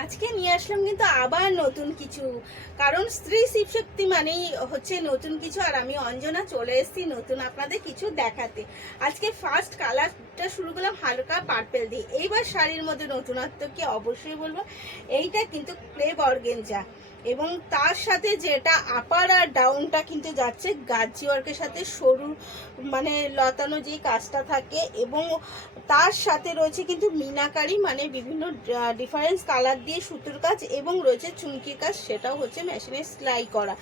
আজকে নিয়ে আসলাম কিন্তু আবার নতুন কিছু, কারণ স্ত্রী শিবশক্তি মানেই হচ্ছে নতুন কিছু। আর আমি অঞ্জনা চলে এসেছি নতুন আপনাদের কিছু দেখাতে। আজকে ফার্স্ট কালারটা শুরু করলাম হালকা পার্পেল দিয়ে। এইবার শাড়ির মধ্যে নতুনত্ব কি অবশ্যই বলবো, এইটা কিন্তু ক্রেপ অর্গেঞ্জা এবং তার সাথে যেটা আপার আর ডাউনটা কিন্তু যাচ্ছে গাজি ওয়ার্কের সাথে, সরু মানে লতানো যে কাজটা থাকে, এবং তার সাথে রয়েছে কিন্তু মিনাকারি মানে বিভিন্ন ডিফারেন্স কালার দিয়ে সুতোর কাজ, এবং রয়েছে চুমকি কাজ, সেটাও হচ্ছে মেশিনে সেলাই করা।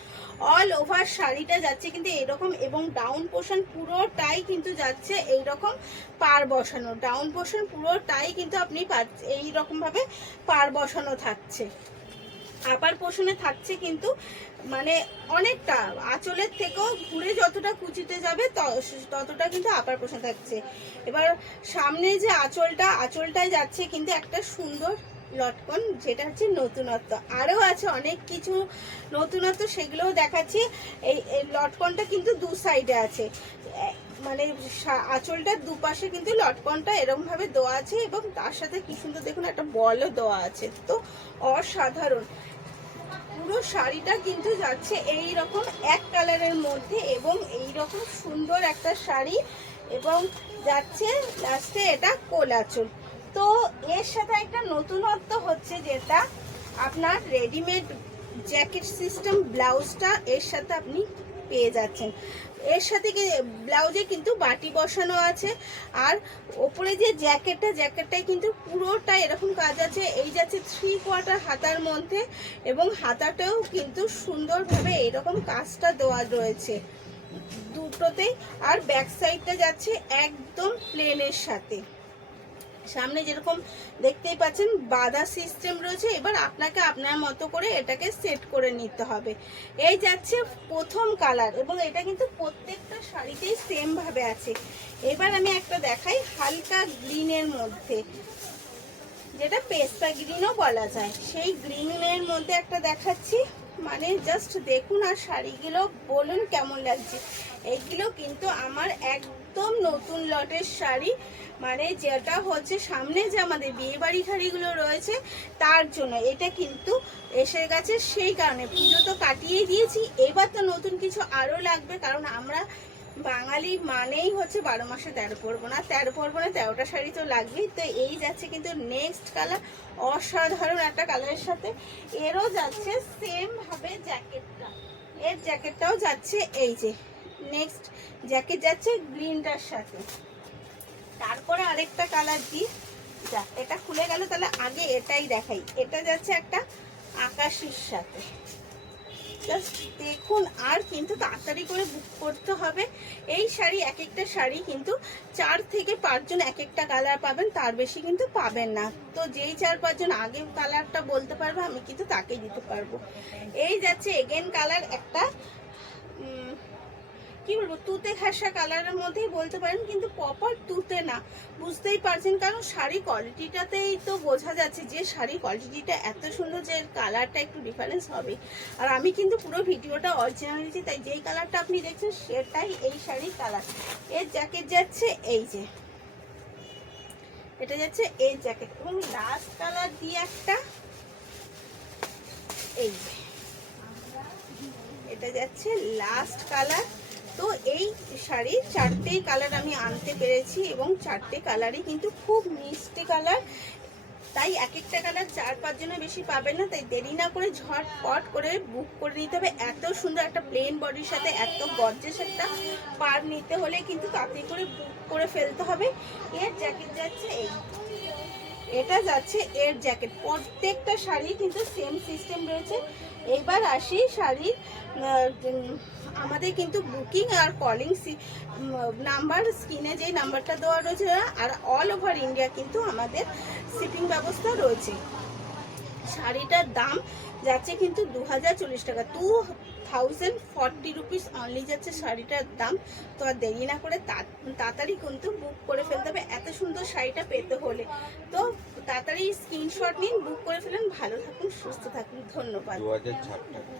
অল ওভার শাড়িটা যাচ্ছে কিন্তু এরকম, এবং ডাউন পোর্শন পুরোটাই কিন্তু যাচ্ছে এইরকম পার বসানো। ডাউন পোর্শন পুরোটাই কিন্তু আপনি এইরকম ভাবে পার বসানো থাকছে। আপার পোর্শনে থাকছে কিন্তু মানে অনেকটা আঁচলের থেকেও ঘুরে যতটা কুচিতে যাবে ততটা কিন্তু আপার পোর্শন থাকছে। এবার সামনে যে আঁচলটায় যাচ্ছে কিন্তু একটা সুন্দর লটকন, যেটা হচ্ছে নতুনত্ব। আরও আছে অনেক কিছু নতুনত্ব, সেগুলোও দেখাচ্ছি। এই লটকনটা কিন্তু দু সাইডে আছে, মানে আঁচলটার দুপাশে কিন্তু লটকনটা এরকম ভাবে দেওয়া আছে, এবং তার সাথে কি সুন্দর দেখুন একটা বলও দেওয়া আছে। তো অসাধারণ পুরো শাড়িটা কিন্তু যাচ্ছে এই রকম এক কালারের মধ্যে, এবং এই রকম সুন্দর একটা শাড়ি, এবং যাচ্ছে লাস্টে এটা কোলাচল। তো এর সাথে একটা নতুনত্ব হচ্ছে যেটা আপনার রেডিমেড জ্যাকেট সিস্টেম ব্লাউজটা এর সাথে আপনি পেয়ে যাচ্ছেন। এর সাথে ব্লাউজে কিন্তু বাটি বসানো আছে, আর ওপরে যে জ্যাকেটটাই কিন্তু পুরোটা এরকম কাজ আছে। এই যাচ্ছে 3/4 হাতার মধ্যে, এবং হাতাটাও কিন্তু সুন্দরভাবে এরকম কাজটা দেওয়া রয়েছে দুটোতেই। আর ব্যাক সাইডটা যাচ্ছে একদম প্লেনের সাথে। সামনে যেরকম দেখতেই পাচ্ছেন বাঁধা সিস্টেম রয়েছে, এবার আপনাকে আপনার মতো করে এটাকে সেট করে নিতে হবে। এই যাচ্ছে প্রথম কালার, এবং এটা কিন্তু প্রত্যেকটা শাড়িতেই সেম ভাবে আছে। এবার আমি একটা দেখাই হালকা গ্রিনের মধ্যে, যেটা পেস্তা গ্রিনও বলা যায়, সেই গ্রিনের মধ্যে একটা দেখাচ্ছি। মানে জাস্ট দেখুন আর শাড়িগুলো বলুন কেমন লাগছে। এইগুলো কিন্তু আমার একদম নতুন লটের শাড়ি, মানে যেটা হচ্ছে সামনে যে আমাদের বিয়ে বাড়ি শাড়িগুলো রয়েছে তার জন্য এটা কিন্তু এসে গেছে। সেই কারণে পুজো তো কাটিয়েই দিয়েছি, এবার তো নতুন কিছু আরও লাগবে, কারণ আমরা বাঙালি মানেই হচ্ছে 12 মাসে 13 পরগনা, 13 পরগনা 13টা শাড়ি তো লাগবেই। তো এই যাচ্ছে কিন্তু নেক্সট কালার, অসাধারণ একটা কালারের সাথে। এরও যাচ্ছে সেম ভাবে জ্যাকেটটা, এর জ্যাকেটটাও যাচ্ছে এই যে নেক্সট জ্যাকেট যাচ্ছে গ্রিনটার সাথে। তারপরে আরেকটা কালার দিই, যা এটা খুলে গেল, তাহলে আগে এটাই দেখাই। এটা যাচ্ছে একটা আকাশির সাথে, জাস্ট দেখুন। আর কিন্তু তাড়াতাড়ি করে বুক করতে হবে এই শাড়ি। এক একটা শাড়ি কিন্তু 4 থেকে 5 জন এক একটা কালার পাবেন, তার বেশি কিন্তু পাবেন না। তো যেই 4-5 জন আগে কালারটা বলতে পারবে আমি কিন্তু তাকেই দিতে পারবো। এই যাচ্ছে এগেন কালার একটা কি বলবো, তুতে ঘাসা কালারের মধ্যেই বলতে পারেন, কিন্তু প্রপার তুতে না, বুঝতেই পারছেন, কারণ শাড়ি কোয়ালিটিটাতেই তো বোঝা যাচ্ছে যে শাড়ি কোয়ালিটিটা এত সুন্দর যে কালারটা একটু ডিফারেন্স হবে। আর আমি কিন্তু পুরো ভিডিওটা অরিজিনাল দিচ্ছি, তাই যেই কালারটা আপনি দেখছেন সেটাই এই শাড়ির কালার। এর জ্যাকেট যাচ্ছে এই যে, এটা যাচ্ছে এই জ্যাকেট, এবং লাস্ট কালার দিয়ে একটা এই যে, এটা যাচ্ছে লাস্ট কালার। তো এই শাড়ির 4টেই কালার আমি আনতে পেরেছি, এবং 4টে কালারই কিন্তু খুব মিষ্টি কালার। তাই এক একটা কালার 4-5 জনের বেশি পাবেন না, তাই দেরি না করে ঝটপট করে বুক করে নিতে হবে। এত সুন্দর একটা প্লেন বডির সাথে এত গর্জিয়াস একটা পার নিতে হলে কিন্তু তাড়াতাড়ি করে বুক করে ফেলতে হবে। এর জ্যাকেট যাচ্ছে এই, এটা যাচ্ছে এর জ্যাকেট। প্রত্যেকটা শাড়ি কিন্তু সেম সিস্টেম রয়েছে। এবার আসি শাড়ির আমাদের কিন্তু বুকিং আর কলিং নাম্বার, স্ক্রিনে যেই নাম্বারটা দেওয়া রয়েছে, আর অল ওভার ইন্ডিয়া কিন্তু আমাদের শিপিং ব্যবস্থা রয়েছে। শাড়িটার দাম যাচ্ছে কিন্তু 2040 টাকা, 2040 রুপিস অনলি যাচ্ছে শাড়িটার দাম। তো আর দেরি না করে তাড়াতাড়ি কিন্তু বুক করে ফেলতে হবে এত সুন্দর শাড়িটা পেতে হলে। তো তাড়াতাড়ি স্ক্রিনশট নিন, বুক করে ফেলেন। ভালো থাকুন, সুস্থ থাকুন, ধন্যবাদ। 2006 টাকা।